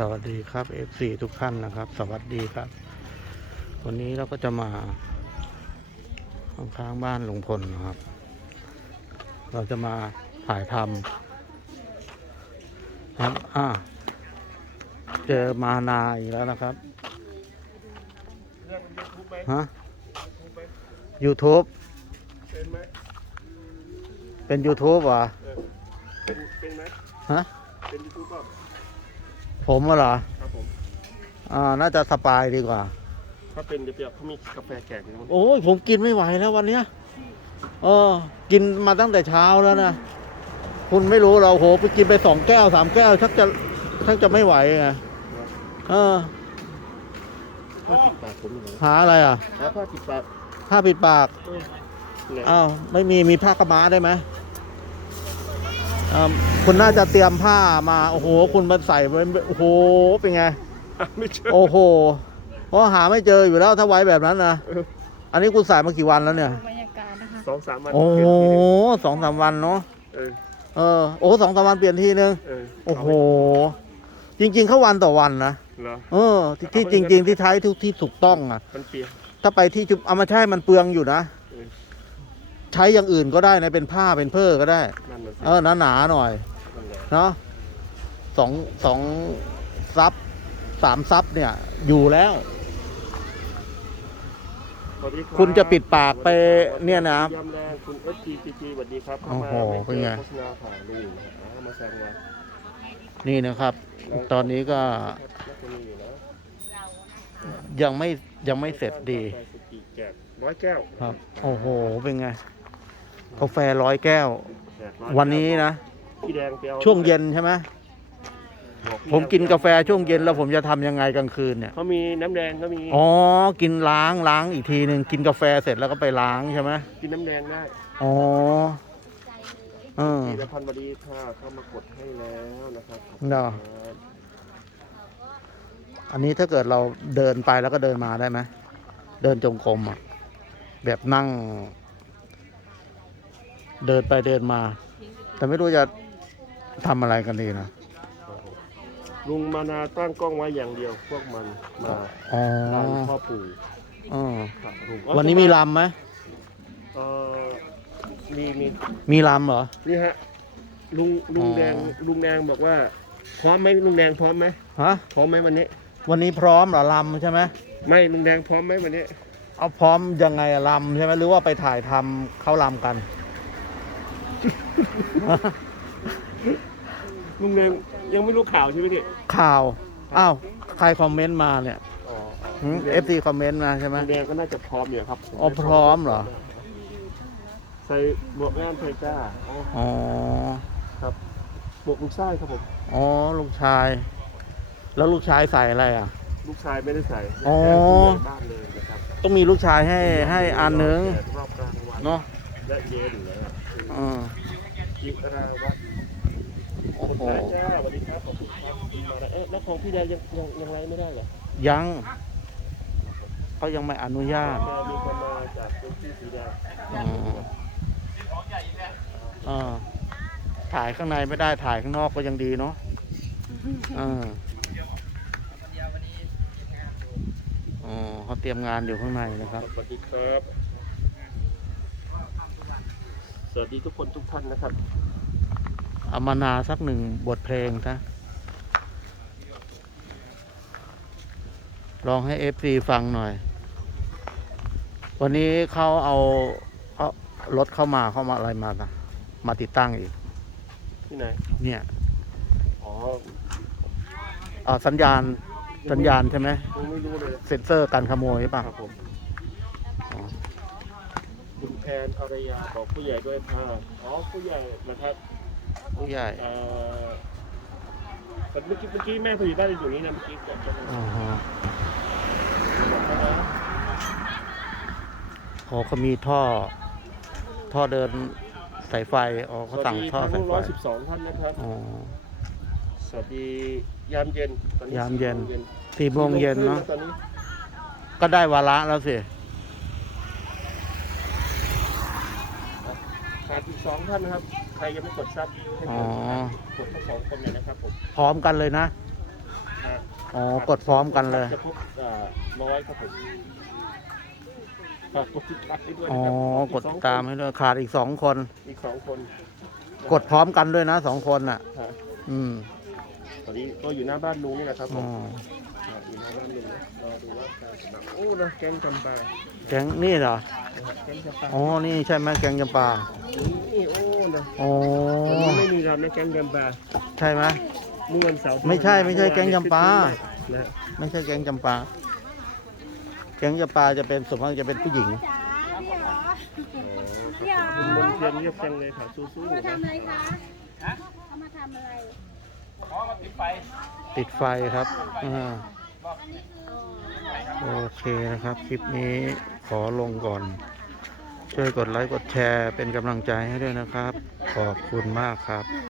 สวัสดีครับ F4 ทุกท่านนะครับ สวัสดีครับ วันนี้เราก็จะมาข้างๆบ้านลุงพลนะครับ เราจะมาถ่ายทำครับอ่าเจอมานาอีกแล้วนะครับเรื่องยูทูบไหมฮะทูบไหม YouTube เป็นไหมเป็น YouTube เหรอเออเป็นเป็นไหมฮะเป็นยูทูบป่ะ ผมเหรอ ครับผม อ่า น่าจะสปายดีกว่า ถ้าเป็นเดี๋ยวเดี๋ยวเขามีกาแฟแจกอยู่นะโอ้ยผมกินไม่ไหวแล้ววันเนี้ยเออ กินมาตั้งแต่เช้าแล้วนะ คุณไม่รู้เราโหไปกินไปสองแก้วสามแก้วชักจะชักจะไม่ไหวไงเออ ผ้าปิดปากผมอยู่ไหนหาอะไรอะ แล้วผ้าปิดปากผ้าปิดปาก เออไหนอ้าวไม่มีมีผ้ากระม้าได้ไหมอ่า คุณน่าจะเตรียมผ้ามา โอ้โห คุณมาใส่ไว้โอ้โห เป็นไงอะไม่เจอโอ้โหเพราะหาไม่เจออยู่แล้วถ้าไว้แบบนั้นนะเอออันนี้คุณใส่มากี่วันแล้วเนี่ย บรรยากาศนะคะ สองสามวันโอ้เปลี่ยนทีนึงสองสามวันเนาะ เออ เออ โอ้สองสามวันเปลี่ยนทีนึง เออโอ้โห จริง ๆ เขาวันต่อวันนะ เหรอ เออ ที่ที่จริง ๆ ที่ใช้ทุกที่ถูกต้องอะ มันเปลี่ยนถ้าไปที่จุบเอามาใช้มันเปลืองอยู่นะเออ ใช้อย่างอื่นก็ได้นะเป็นผ้าเป็นเพื่อก็ได้ นั่นน่ะสิเออหนาๆหน่อย นั่นแหละเนาะสองสองซับสามซับเนี่ย อยู่แล้ว สวัสดีรับคุณจะปิดปากไปเนี่ยนะยำแรงคุณ s p g g สวัสดีครับโอ้โหข้ามาเป็นไงโฆษณาผ่านลุงเอามาแซงมานี่นะครับ ตอนนี้ก็น่าจะมีอยู่นะยังไม่ยังไม่เสร็จดี แจกร้อยแก้วครับ โอ้โห เป็นไง กาแฟร้อยแก้วแจกร้อยวันนี้นะพี่แดงไปเอาช่วงเย็นใช่ไหมบอกพี่ผมกินแดงกาแฟช่วงเย็นแล้วผมจะทำยังไงกลางคืนเนี่ยเขามีน้ำแดงเขามีอ๋อกินล้างล้างอีกทีหนึ่งกินกาแฟเสร็จแล้วก็ไปล้างใช่ไหมกินน้ำแดงได้อ๋อเออพีรพันธ์บดีค่ะเข้ามากดให้แล้วนะครับเนาะครับอันนี้ถ้าเกิดเราเดินไปแล้วก็เดินมาได้ไหมเดินจงกรมอะแบบนั่ง เดินไปเดินมา แต่ไม่รู้จะทำอะไรกันดีนะลุงมานาตั้งกล้องไว้อย่างเดียว พวกมันมาอ๋อลานพ่อปู่อ๋อครับลุงวันนี้มีลำไหมเอ่อมีมีมีลำเหรอ นี่ฮะลุงลุงอ๋อแดงลุงแดงบอกว่า พร้อมไหมลุงแดงพร้อมไหมฮะ พร้อมไหมวันนี้ วันนี้พร้อมเหรอลำใช่ไหมไม่ลุงแดงพร้อมไหมวันนี้ เอาพร้อมยังไงอะลำใช่ไหมหรือว่าไปถ่ายทำเข้าลำกัน ลุงแดงยังไม่รู้ข่าวใช่ไหมเนี่ยข่าว อ้าว ใครคอมเมนต์มาเนี่ยอ๋อเอฟซีคอมเมนต์มาใช่ไหมลุงแดงก็น่าจะพร้อมอยู่ครับอ๋อพร้อมเหรอ ใส่บวกงานไทยจ้าอ๋ออ๋อบวกลูกชายครับผม อ๋อ ลูกชาย แล้วลูกชายใส่อะไรอะ ลูกชายไม่ได้ใส่อ๋อแจ้งผู้ใหญ่บ้านเลยนะครับต้องมีลูกชายให้ให้อันหนึ่งรอบกลางวันเนาะ และเย็นนะครับ อืมจิราวัฒน์โอ้โหได้จ้าสวัสดีครับขอบคุณครับมาแล้วเอ๊ะแล้วของพี่แดงยังยังยังไรไม่ได้เหรอยังเขายังไม่อนุญาตแม่มีคนมาจากพื้นที่สีแดงอืมอ่าถ่ายข้างในไม่ได้ถ่ายข้างนอกก็ยังดีเนาะอ่าอ๋อเขาเตรียมงานอยู่ข้างในนะครับ สวัสดีครับ สวัสดีทุกคนทุกท่านนะครับเอามานาสักหนึ่งบทเพลงซะลองให้เอฟซีฟังหน่อย วันนี้เขาเอาเอารถเข้ามาเข้ามาอะไรมานะมาติดตั้งอีก ที่ไหน เนี่ย อ๋ออ่าสัญญาณสัญญาณใช่ไหมยังไม่รู้เลย เซ็นเซอร์การขโมยหรือเปล่ะครับผม คุณแอนอารยาบอกผู้ใหญ่ด้วยค่ะอ๋อผู้ใหญ่นะครับผู้ใหญ่เอ่อแต่เมื่อกี้เมื่อกี้แม่ผู้ใหญ่บ้านอยู่นี่นะเมื่อกี้กดจะอ๋อฮะบอกเขานะอ๋อเขามีท่อ ท่อเดินสายไฟอ๋อสเขาวัสสั่งดีท่อทั้สายงไฟร้อยสิบสองท่านนะครับ อ๋อ สวัสดียามเย็นตอนนี้ยามเย็น สี่โมงสี่โมงเย็นเนาะ ตอนนี้ก็ได้วาระแล้วสิ ขาดอีกสองท่านนะครับ ใครยังไม่กดซับให้อ๋กอดกดทั้งสองคนเลยนะครับผมพร้อมกันเลยนะขาอ๋อ กดพร้อมกันเลย จะครบอ่าร้อยครับผมฝากกดติดตามให้ด้วยอ๋อ นะครับกดติดตามให้ด้วยขาดอีกสองคน อีกสองคนกดพร้อมกันด้วยนะสองคนอะ ฮะอืมตอนนี้ก็อยู่หน้าบ้านลุงนี่แหละครับผอ๋อมอยู่หน้าบ้านลุงนะรอดูว่าการสำหรับโอ้นะแกงจำปาแกงนี่เหรอนะฮะแกงจำปาอ๋อ นี่ใช่ไหมแกงจำปานี่โอ้ นะอ๋อ วันนี้ไม่มีทำนะแกงจำปาใช่ไหม เมื่อวันเสาร์ที่ไม่ใช่ผ่านไม่ใช่แกงจำปานะไม่ใช่แกงจำปา แกงจำปาจะเป็นส่วนมากจะเป็นผู้หญิง จ๋าพี่เหรอคุณมนเทียนเงียบจังเลยค่ะสู้เขาๆมานะทำอะไรคะเขามาทำอะไร ติดไฟครับอ่าโอเคนะครับ คลิปนี้ขอลงก่อน ช่วยกดไลค์กดแชร์เป็นกำลังใจให้ด้วยนะครับ ขอบคุณมากครับ